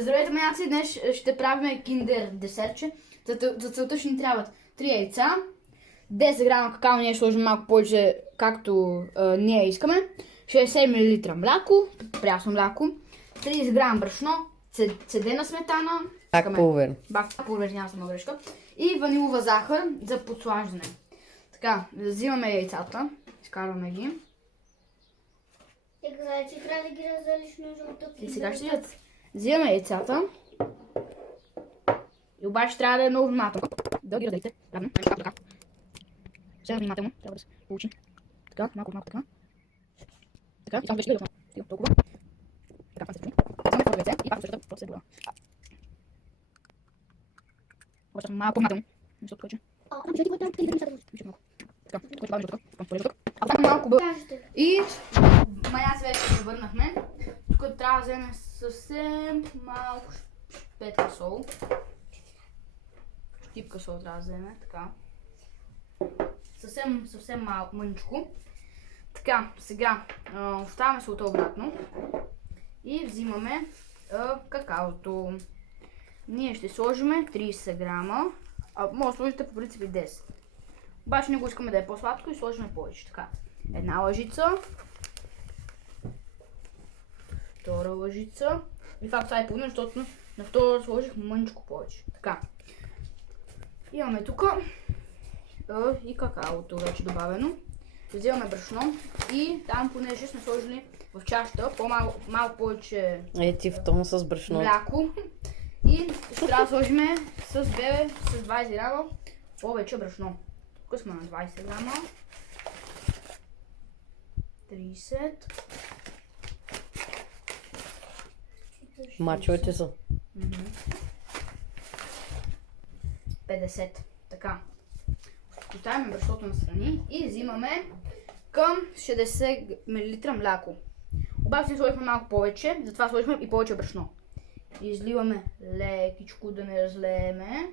Здравейте, маняци! Днес ще правим киндер десертче. За целта ще ни трябват 3 яйца, 10 грама какао, ние сложим малко повече, както ние искаме, 60 мл мляко, прясно мляко, 30 грама брашно, цедена сметана, Бак пулвер. Бак пулвер, няма само грешка, и ванилова захар за подслаждане. Така, взимаме яйцата, изкарваме ги. Така, че трябва да ги разделиш на жълто. И сега ще видят. Взимаме яйцата. И обаче трябва да е много внимателно. Да ги разделите. Равно. Така. Все внимателно. Трябва да се получи. Така, малко така. Така, и това вече гледам. Толкова. Така, това се чуи. Взимаме второ яйце и пак същата процедура. Обаче малко внимателно. Защото повече. Вижте малко. Така, което бавим до тук. А така малко бъл. И маяци вече се върнахме. Тук трябва да вземем съвсем малко шпетка сол. Щипка сол трябва да вземем, така. Съвсем малко, мъничко. Така, сега оставяме солта обратно. И взимаме какаото. Ние ще сложим 30 грама. Може да сложите по принцип 10. Обаче не го искаме да е по-сладко и сложим повече. Така, една лъжица. Втора лъжица. И факт това е половина, защото на втора сложих мъничко повече. Така. Имаме тук и какаото вече добавено. Взимаме брашно и там, понеже сме сложили в чашата малко повече Ети в тон с брашно. мляко. И ще трябва да сложим с 20 грама повече брашно. Тук сме на 20 грама. 30. Мачовете са. 50. Така. Оставяме брашното настрани и взимаме към 60 мл мляко. Обаче сложихме малко повече, затова сложихме и повече брашно. Изливаме лекичко да не разлееме.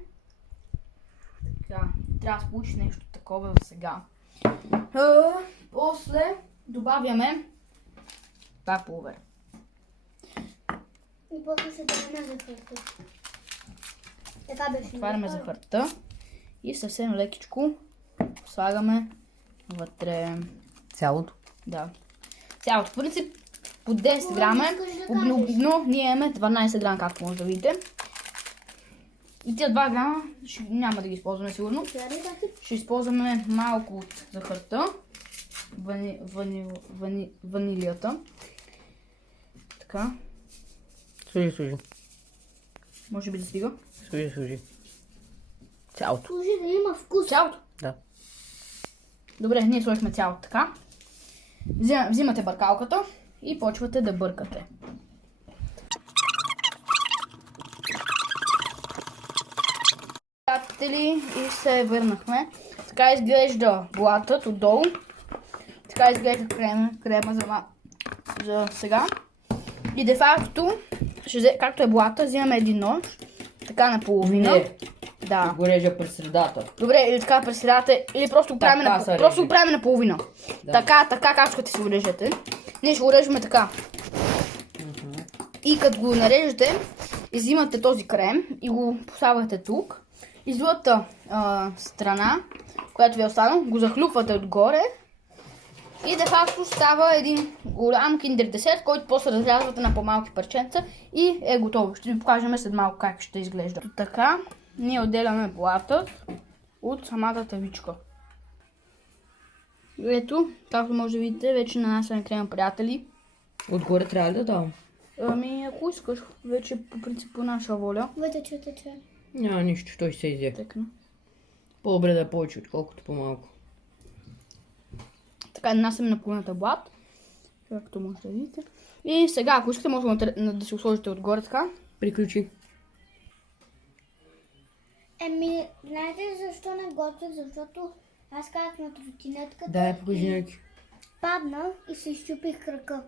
Така, трябва да се получи нещо такова сега. После добавяме бак пулвер. И после ще дадем захарта. Така беше. Отваряме захарта и съвсем лекичко слагаме вътре. Цялото. Да. Цялото. В принцип по 10 грама, но ние имаме 12 грама, както може да видите. И тези 2 грама няма да ги използваме сигурно. Ще използваме малко от захарта, ванилията. Така. Служи. Може би да стига. Служи. Цялото. Служи да има вкус. Цялото? Да. Добре, ние сложихме цялото така. Взимате бъркалката и почвате да бъркате. Приятели, и се върнахме. Така изглежда блатът отдолу. Така изглежда крема за сега. И де факто, както е блата, взимаме един нож, така наполовина. Не. Да. Го режа през средата. Добре, или така през средата, или просто го правим наполовина. Да. Така както ще си го режете. Ние ще го режем така. И като го нарежете, взимате този крем и го поставяте тук. И с другата страна, която ви е останала, го захлюпвате отгоре. И де факто става един голям киндер десерт, който после разрязвате на по-малки парченца и е готово. Ще ви покажем след малко как ще изглежда. Така, ние отделяме блата от самата тавичка. Ето, както може да видите, вече нанасяме крема, приятели. Отгоре трябва ли да давам? Ами, ако искаш, вече по принцип по наша воля. Тече. Няма нищо, той ще се изе. Текна. По-добре да е повече, отколкото по-малко. Така, нанасяме на половината блат, както може да видите. И сега, ако искате, може да си го сложите отгоре така. Приключи. Знаете защо не готвих? Защото аз казах на тротинетката Дай, покажи някакви. падна и се изчупих крака.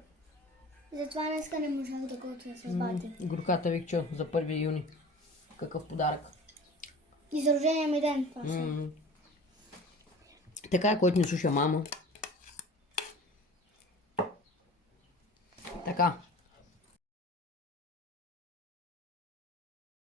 Затова днеска не можах да готвя с бати. Горката Викчо за 1 юни. Какъв подарък. И за рождения ми ден това са. Така, който не слуша мама. Така.